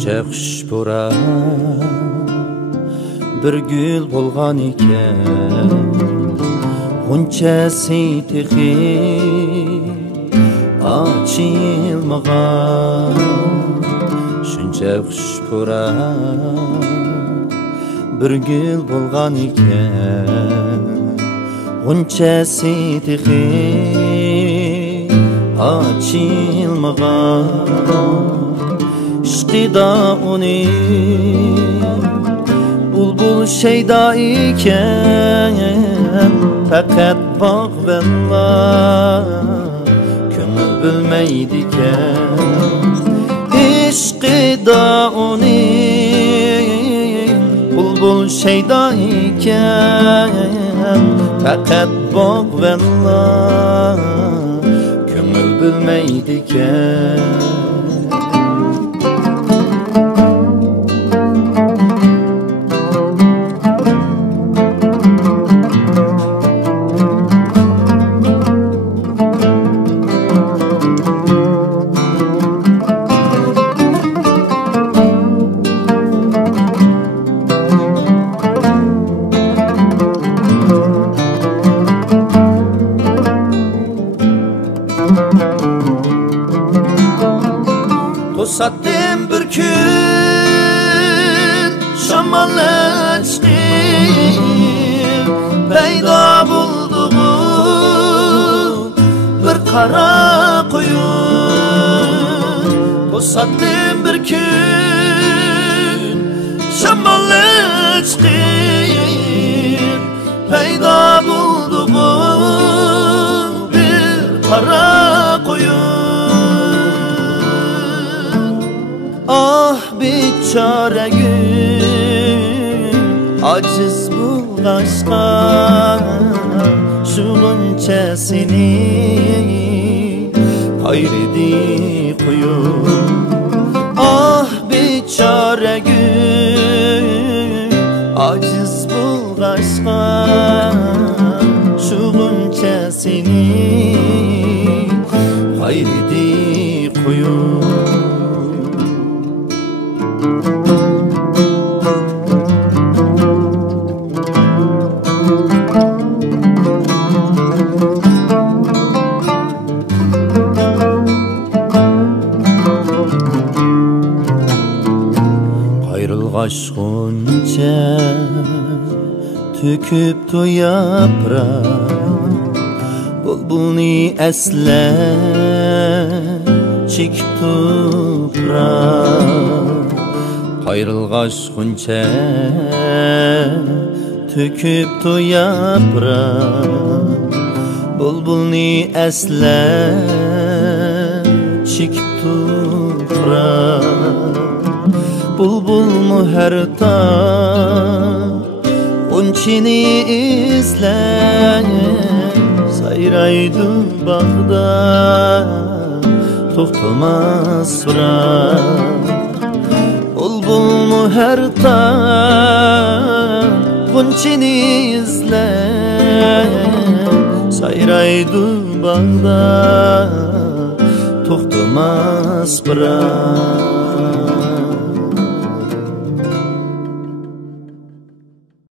Şuncha xushbo'ra bir gül bo'lgan ekan, g'unchasi texi ochilmagan. Shuncha xushbo'ra bir gül bo'lgan ekan, g'unchasi texi ochilmagan. İşqida uni bulbul şeyda iken, fakat bağ valla köngül bilmeydiken. İşqida uni bulbul şeyda iken, fakat bağ valla köngül bilmeydiken. Tosattım bir gün şamanla çıkıp, peyda bulduğum bir kara koyun. Tosattım bir gün şamanla çıkıp, peyda bulduğum bir kara koyun. Ah biçare gün, aciz bulgaçka şu g'unchasini hayridi qo'yib. Ah biçare gün, aciz bulgaçka şu g'unchasini hayridi qo'yib. Ayrılgaç gonca töküptü yaprak, bulbulni esler çekip toprak. Ayrılgaç gonca töküptü yaprak, bulbulni esler çekip toprak. Bulbul mu her tam unçini izler, sayraydı bağda toxtamaz surak. Bulbul mu her tam unçini izler, sayraydı bağda toxtamaz surak.